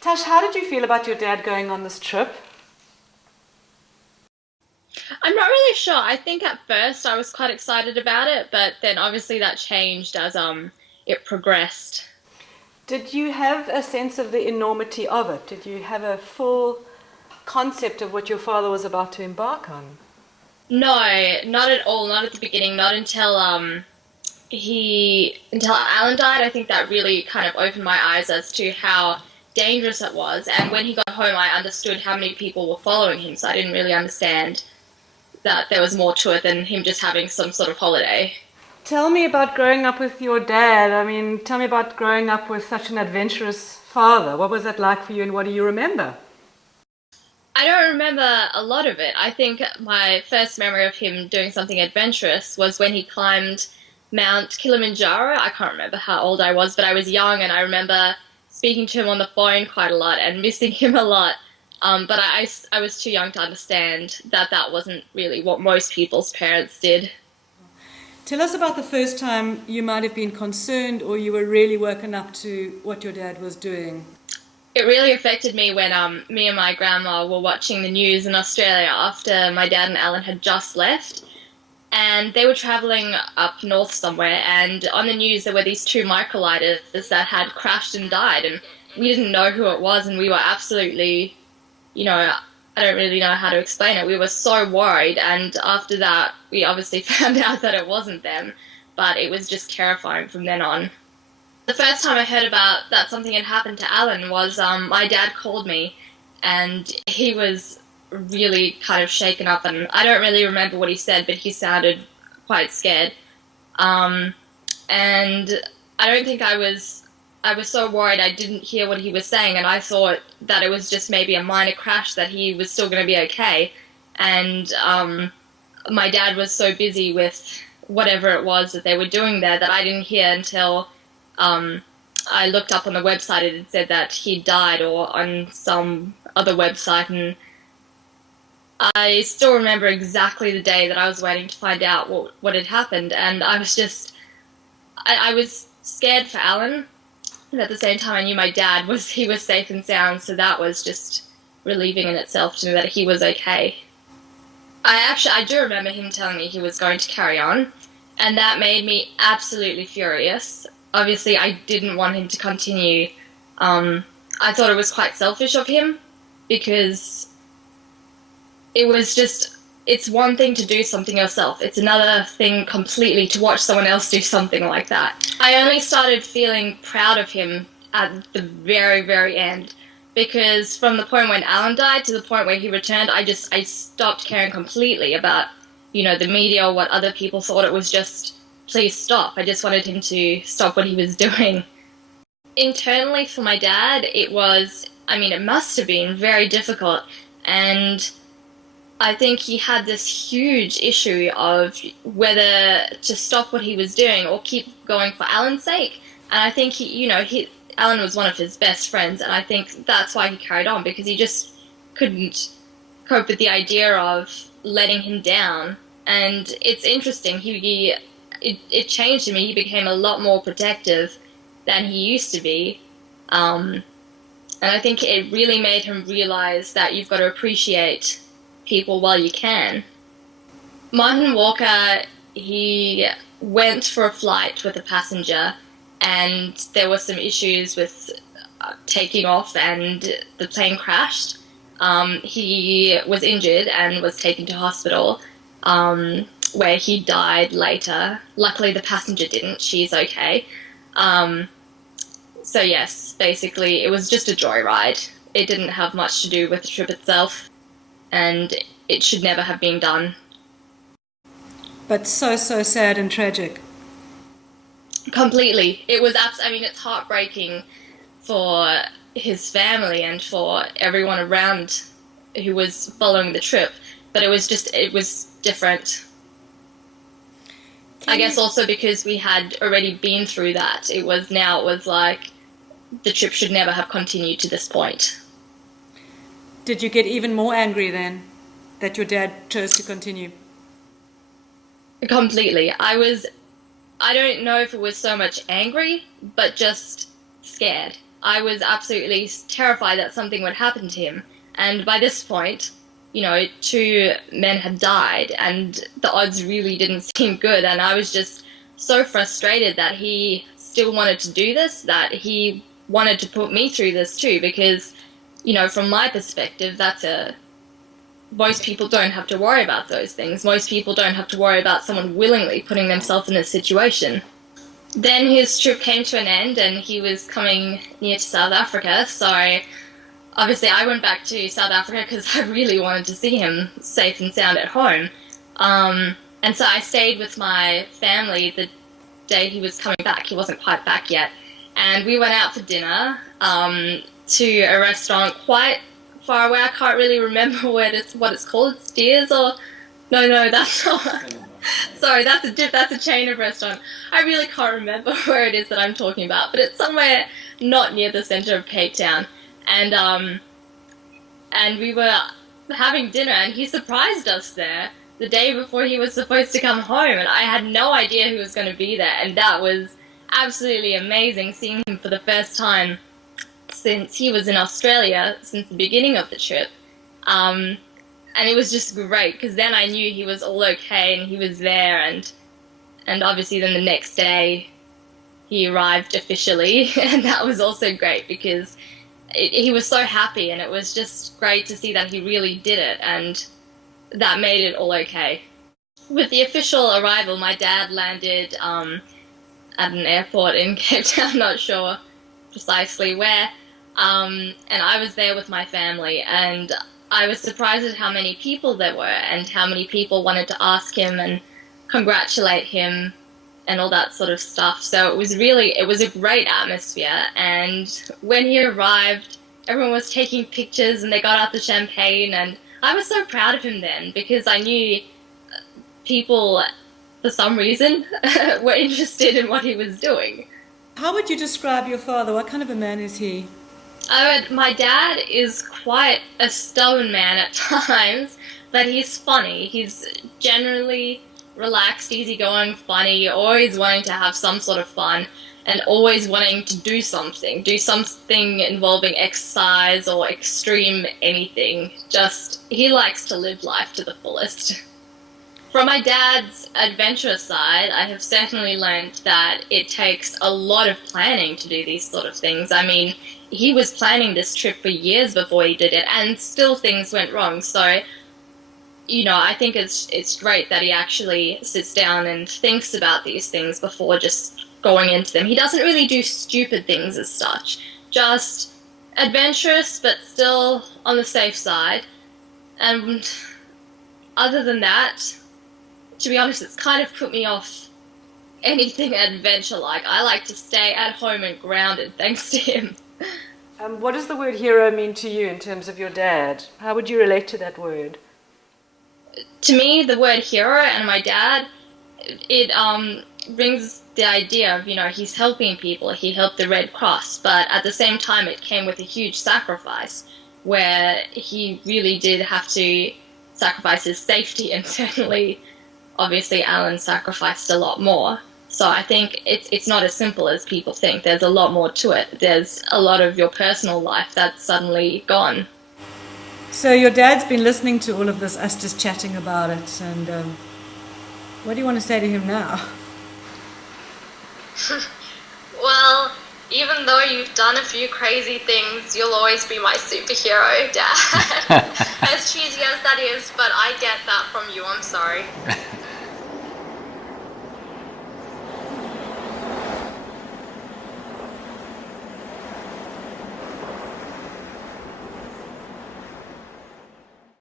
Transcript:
Tash, how did you feel about your dad going on this trip? I'm not really sure. I think at first I was quite excited about it, but then obviously that changed as it progressed. Did you have a sense of the enormity of it? Did you have a full concept of what your father was about to embark on? No, not at all. Not at the beginning. Not until until Alan died. I think that really kind of opened my eyes as to how dangerous it was. And when he got home, I understood how many people were following him. So I didn't really understand that there was more to it than him just having some sort of holiday. Tell me about growing up with your dad. I mean, tell me about growing up with such an adventurous father. What was that like for you and what do you remember? I don't remember a lot of it. I think my first memory of him doing something adventurous was when he climbed Mount Kilimanjaro. I can't remember how old I was, but I was young and I remember speaking to him on the phone quite a lot and missing him a lot. But I was too young to understand that that wasn't really what most people's parents did. Tell us about the first time you might have been concerned or you were really woken up to what your dad was doing. It really affected me when me and my grandma were watching the news in Australia after my dad and Alan had just left. And they were traveling up north somewhere, and on the news there were these two microlighters that had crashed and died, and we didn't know who it was, and we were absolutely, I don't really know how to explain it. We were so worried, and after that, we obviously found out that it wasn't them, but it was just terrifying from then on. The first time I heard about that something had happened to Alan was my dad called me, and he was really kind of shaken up, and I don't really remember what he said, but he sounded quite scared. Um, and I don't think I was so worried I didn't hear what he was saying, and I thought that it was just maybe a minor crash, that he was still going to be okay. And my dad was so busy with whatever it was that they were doing there that I didn't hear until um, I looked up on the website. It had said that he died, or on some other website, and I still remember exactly the day that I was waiting to find out what had happened, and I was scared for Alan, and at the same time I knew my dad he was safe and sound, so that was just relieving in itself to know that he was okay. I do remember him telling me he was going to carry on, and that made me absolutely furious. Obviously, I didn't want him to continue. I thought it was quite selfish of him because it was just, it's one thing to do something yourself. It's another thing completely to watch someone else do something like that. I only started feeling proud of him at the very, very end, because from the point when Alan died to the point where he returned, I stopped caring completely about, the media or what other people thought. It was just, please stop. I just wanted him to stop what he was doing. Internally for my dad, it must have been very difficult, and I think he had this huge issue of whether to stop what he was doing or keep going for Alan's sake. And I think Alan was one of his best friends, and I think that's why he carried on, because he just couldn't cope with the idea of letting him down. And it's interesting, it changed him. He became a lot more protective than he used to be. And I think it really made him realize that you've got to appreciate people while you can. Martin Walker, he went for a flight with a passenger, and there were some issues with taking off, and the plane crashed. He was injured and was taken to hospital, where he died later. Luckily, the passenger didn't. She's okay. So yes, basically, it was just a joyride. It didn't have much to do with the trip itself, and it should never have been done. But so, so sad and tragic. Completely. It's heartbreaking for his family and for everyone around who was following the trip, but it was different. I Can guess you, also because we had already been through that. It was like the trip should never have continued to this point. did you get even more angry then that your dad chose to continue? Completely. I don't know if it was so much angry, but just scared. I was absolutely terrified that something would happen to him. And by this point, you know, 2 men had died, and the odds really didn't seem good. And I was just so frustrated that he still wanted to do this, that he wanted to put me through this too, because, you know, from my perspective, most people don't have to worry about those things. Most people don't have to worry about someone willingly putting themselves in this situation. Then his trip came to an end, and he was coming near to South Africa, so obviously I went back to South Africa because I really wanted to see him safe and sound at home. And so I stayed with my family the day he was coming back. He wasn't quite back yet. And we went out for dinner to a restaurant quite far away. I can't really remember what it's called. Steers or... No, that's not... Sorry, that's a chain of restaurant. I really can't remember where it is that I'm talking about, but it's somewhere not near the centre of Cape Town. And we were having dinner, and he surprised us there the day before he was supposed to come home, and I had no idea who was going to be there, and that was absolutely amazing, seeing him for the first time since he was in Australia, since the beginning of the trip. And it was just great, because then I knew he was all okay, and he was there, and obviously then the next day he arrived officially, and that was also great, because he was so happy, and it was just great to see that he really did it, and that made it all okay. With the official arrival, my dad landed at an airport in Cape Town, not sure precisely where, and I was there with my family, and I was surprised at how many people there were, and how many people wanted to ask him and congratulate him and all that sort of stuff. So it was a great atmosphere, and when he arrived, everyone was taking pictures, and they got out the champagne, and I was so proud of him then, because I knew people, for some reason, were interested in what he was doing. How would you describe your father? What kind of a man is he? My dad is quite a stubborn man at times, but he's funny. He's generally relaxed, easygoing, funny, always wanting to have some sort of fun, and always wanting to do something involving exercise or extreme anything. Just, he likes to live life to the fullest. From my dad's adventurous side, I have certainly learned that it takes a lot of planning to do these sort of things. I mean, he was planning this trip for years before he did it, and still things went wrong. So, you know, I think it's great that he actually sits down and thinks about these things before just going into them. He doesn't really do stupid things as such, just adventurous, but still on the safe side. And other than that, to be honest, it's kind of put me off anything adventure-like. I like to stay at home and grounded, thanks to him. What does the word hero mean to you in terms of your dad? How would you relate to that word? To me, the word hero and my dad, it brings the idea of, you know, he's helping people. He helped the Red Cross, but at the same time it came with a huge sacrifice, where he really did have to sacrifice his safety, and certainly, obviously, Alan sacrificed a lot more. So I think it's not as simple as people think. There's a lot more to it. There's a lot of your personal life that's suddenly gone. So your dad's been listening to all of this, us just chatting about it, and what do you want to say to him now? Well, even though you've done a few crazy things, you'll always be my superhero, Dad. As cheesy as that is, but I get that from you, I'm sorry.